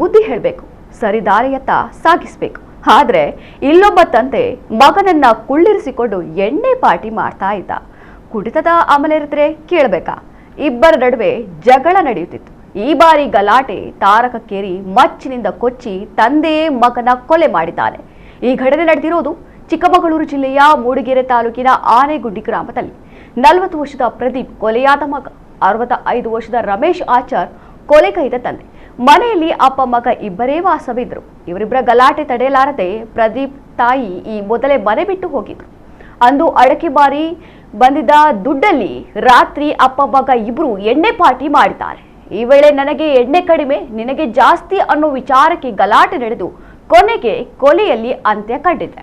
ಬುದ್ಧಿ ಹೇಳಬೇಕು, ಸರಿದಾರಿಯತ್ತ ಸಾಗಿಸಬೇಕು. ಆದ್ರೆ ಇಲ್ಲೊಬ್ಬ ತಂದೆ ಮಗನನ್ನ ಕುಳ್ಳಿರಿಸಿಕೊಂಡು ಎಣ್ಣೆ ಪಾರ್ಟಿ ಮಾಡ್ತಾ ಇದ್ದ. ಕುಡಿತದ ಅಮಲೇರಿದ್ರೆ ಕೇಳಬೇಕಾ? ಇಬ್ಬರ ನಡುವೆ ಜಗಳ ನಡೆಯುತ್ತಿತ್ತು. ಈ ಬಾರಿ ಗಲಾಟೆ ತಾರಕಕ್ಕೇರಿ ಮಚ್ಚಿನಿಂದ ಕೊಚ್ಚಿ ತಂದೆಯೇ ಮಗನ ಕೊಲೆ ಮಾಡಿದ್ದಾನೆ. ಈ ಘಟನೆ ನಡೆದಿರೋದು ಚಿಕ್ಕಮಗಳೂರು ಜಿಲ್ಲೆಯ ಮೂಡಿಗೆರೆ ತಾಲೂಕಿನ ಆನೆಗುಡ್ಡಿ ಗ್ರಾಮದಲ್ಲಿ. 40 ವರ್ಷದ ಪ್ರದೀಪ್ ಕೊಲೆಯಾದ ಮಗ, 65 ವರ್ಷದ ರಮೇಶ್ ಆಚಾರ್ ಕೊಲೆಗೈದ ತಂದೆ. ಮನೆಯಲ್ಲಿ ಅಪ್ಪ ಮಗ ಇಬ್ಬರೇ ವಾಸವಿದ್ರು. ಇವರಿಬ್ಬರ ಗಲಾಟೆ ತಡೆಯಲಾರದೆ ಪ್ರದೀಪ್ ತಾಯಿ ಈ ಮೊದಲೇ ಮನೆ ಬಿಟ್ಟು ಹೋಗಿದ್ರು. ಅಂದು ಅಡಕೆ ಬಾರಿ ಬಂದಿದ್ದ ದುಡ್ಡಲ್ಲಿ ರಾತ್ರಿ ಅಪ್ಪ ಮಗ ಇಬ್ರು ಎಣ್ಣೆ ಪಾರ್ಟಿ ಮಾಡಿದ್ದಾರೆ. ಈ ವೇಳೆ ನನಗೆ ಎಣ್ಣೆ ಕಡಿಮೆ, ನಿನಗೆ ಜಾಸ್ತಿ ಅನ್ನೋ ವಿಚಾರಕ್ಕೆ ಗಲಾಟೆ ನಡೆದು ಕೊನೆಗೆ ಕೊಲೆಯಲ್ಲಿ ಅಂತ್ಯ ಕಂಡಿದೆ.